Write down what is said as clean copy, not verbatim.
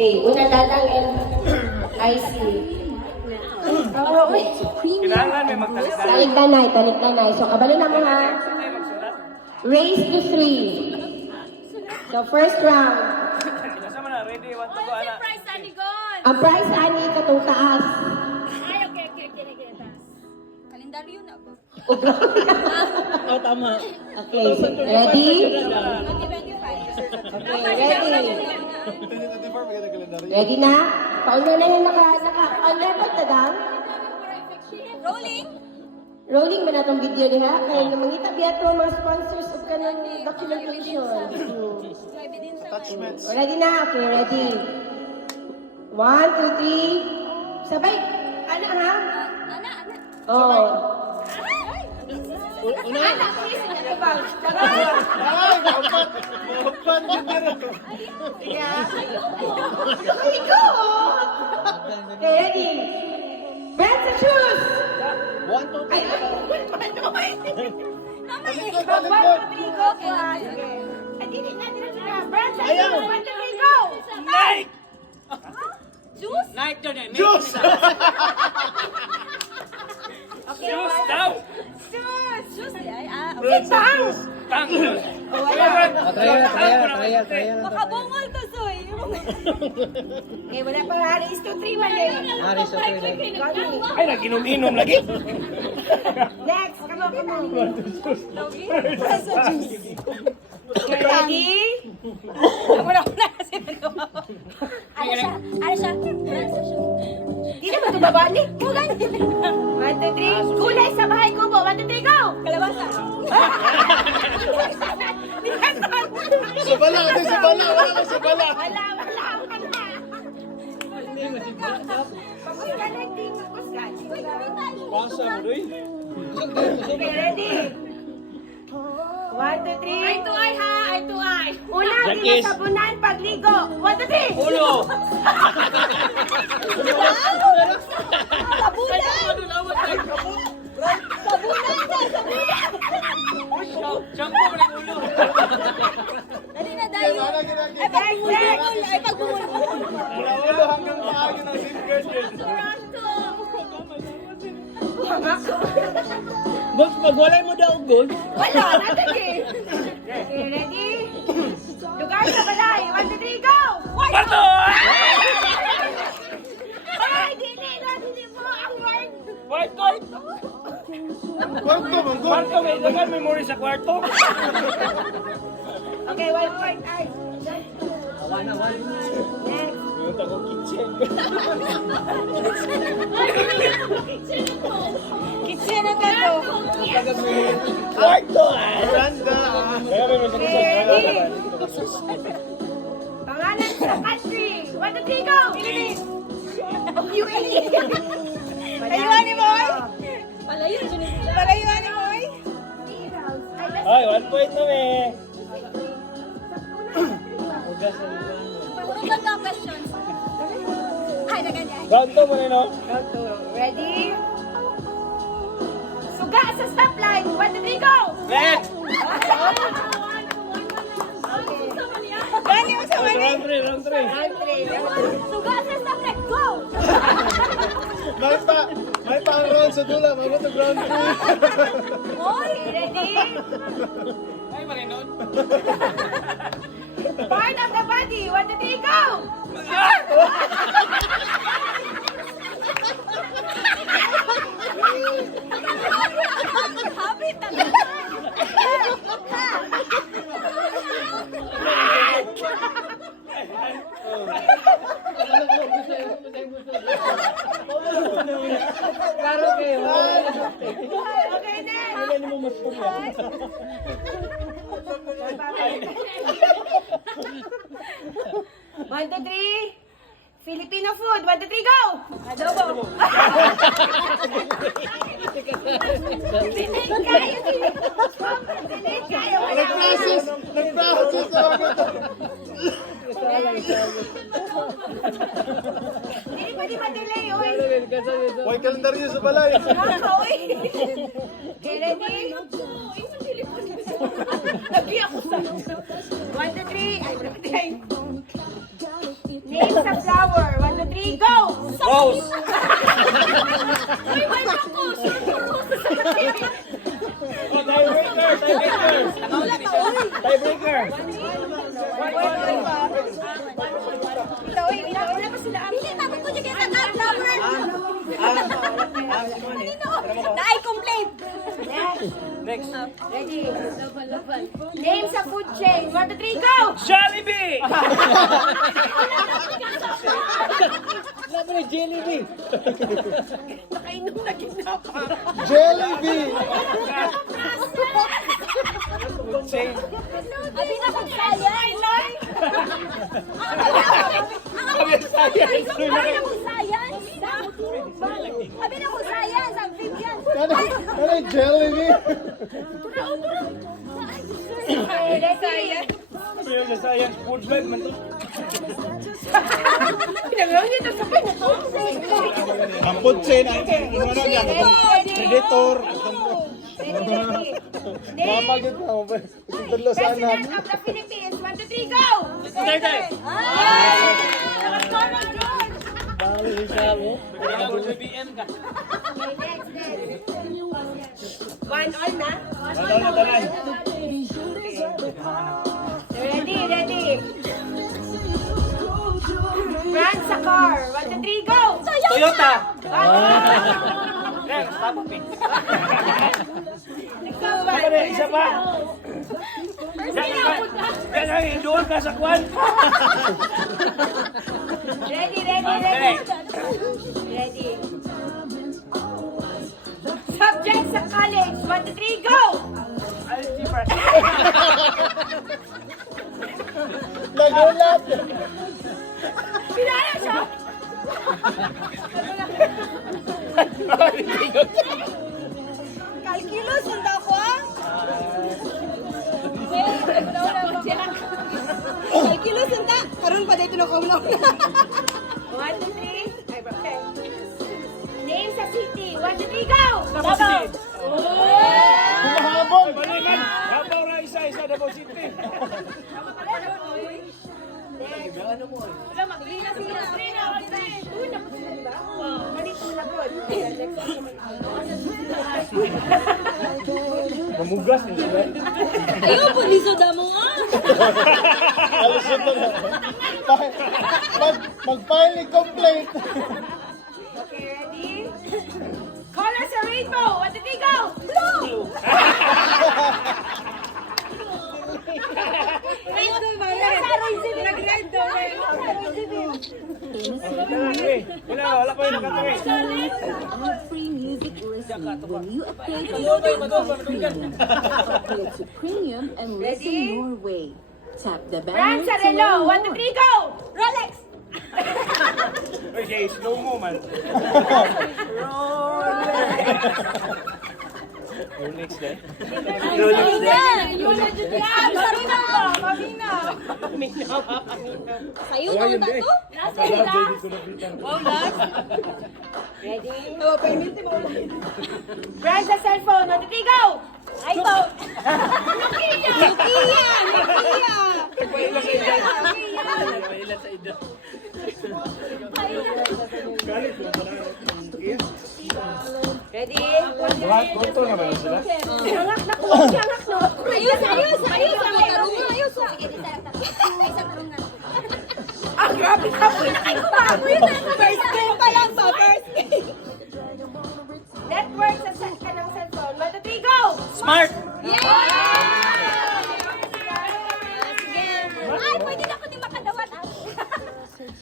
Okay, una lalang and IC. Kailangan may magtalita. Talikdanay. So, kabalo na mo ha. Race to 3. So, first round. Kasama na, ready, want to go, ana. Price Anigon! Ang price ani katong taas. Ay, okay. Kalendaryo na ba? Oh, tama. Okay, ready? 2025. Okay, ready? Ready na? Pauna na yung naka-level na daw? Rolling! Rolling mo na itong video niya. Kaya namangita biya ito mga sponsors of kanang documentation. Attachments. Ready na? Okay, ready. 1, 2, 3. Sabay. Ano ha? Ana. Oh. Ana, please. Ano ba? Okay, ready. Brands and shoes. 1, 2, 3. Ay, Go, class. Brands and shoes. 1, 2, 3, go. Nike! Juice? Nike daw niya. Juice! Juice daw! Juice. Ay, Sit down. Tang juice. Trial. Makabungol to, Soy. Okay, wala pa nga. Race to 3 man eh. Aris, okay. Ay, naginom-inom lagi. Next, come on. Okay, ready? Wala ko na kasi nagawa. Ano siya? Di naman ito baba ni. 1, 2, 3. Gulay sa bahay ko po. 1, 2, 3, go! Kalabasa. Sabala, ate, sabala. Wala ko sabala. Wala. Basa mo, Roy. Okay, ready? 1, 2, 3. Eye to eye ha, eye to eye. Una, Jackies. ginasabunan pagligo. 1, 2, 3. Ulo! Shampoo mo ng ulo. Dali na dayo. Ay, pagbumul. Ay, pagbumul. Mula ulo hanggang maagi ng singers. Boss, magwalay mo daw, Gold. Wala, natin eh. Okay, ready? Lugar sa balay. 1, 2, 3, go! Pato! Ay, dili mo ang word. Kwarto! Kwarto, mong Gold. Kwarto, may dagan memory sa kwarto. Okay, 1 point. Ay. Next. Punta ko kitchen. Kitchen na tayo. Kwarto, Miranda. Ready? Pangalan sa country. 1, 2, 3, go! Philippines. Ayuan ni Moy. Palayuan ni Moy. Ay, 1 point na eh. Puro ka na questions. Ay, naganyan. Round 2 mo na, no? Ready? Suga sa stoplight. 1, 2, 3, go! Red! Gani mo sa mani. Round 3. Suga sa stoplight. Go! May pa ang round sa dula. Mabutog round 3. Moy. Ready? Ay, marinon. Part of the body. 1, 2, 3, go! Happy talaga. Klaro kayo. Okay, next. Hindi mo mas pumya. 1, 2, 3. Filipino food. 1, 2, 3, go! Adobo. Nag-process na ako ito. Hindi pa di ma-delay, oy. May kalendaryo sa balay. Naka, oy. Okay, ready? Nabi ako sa 1, 2, 3. Ay, ready. Name sa flower. 1, 2, 3, go! Rose. Uy, may bako. Oh, tiebreaker. Tiebreaker. Wala pa sila. Hindi, tapos ko siya kaya sa flower. Na-I complaint. Next. Ready? Name sa food chain. 1, 2, 3, go! Jollibee. Nakainom na ginapa. Jollibee! Chain. Abi na kung science. Abi na kung science. Abi na kung science. Amphibian. Ano Jollibee? Ready? Pero sa science, food web man to. Pinagawa niyo ito sa kanya to. Ang food chain ay ano niya, predator. Name Mapagod na ako. Tulo sa anak. President of the Philippines. 1, 2, 3, go! Start. Nakaskoran, George. Kaya ko sa BM ka. Okay, next. 1 all na? Ready. Brand sa car. 1, 2, 3, go! Toyota. Next, stop me. Isa pa. Kaya doon ka sa kwan. Ready. Subject sa college. 1, 2, 3, go! Algebra. Nagulat. Pinala siya! Calculus, hindi ako ah. Calculus, hindi. Karoon pa dito na kaulaw na. 1, 2, 3. Ay, okay. Name sa city. 1, 2, 3, go! Davao City. Humahabol. Balikan. Davao na isa Davao City. Wala, mag-lina sila. Uy, napos sila, di ba? Malito na po. Mamugas din sila. Ayaw po, liso damo ah. Alas ito na. Mag-file ni complaint. Okay, ready? Colors are rainbow. 1, 2, 3, go! Blue! Nag-red daw eh. Wala pa yung nakatawi. Free music listening when you upgrade to premium and listen Ready? your way. Tap the Brand banner sa to relo. learn 1, 2, more. 3, go! Rolex! Okay, slow mo man. Rolex din. Sayo na ang tato. Ready? Brand sa cellphone. 1, 2, 3, go! iPhone. Nokia! Ready? Konto na ba sila? Hangak na ko. Hangak na. Ayos. Matarong na, ayos. Isa tarong na. Ah, grabe ka po. Ay, kumakoy na. First day pa lang ba? First day. Network sa kanang cellphone. 1, 2, 3, go! Smart! Yeah!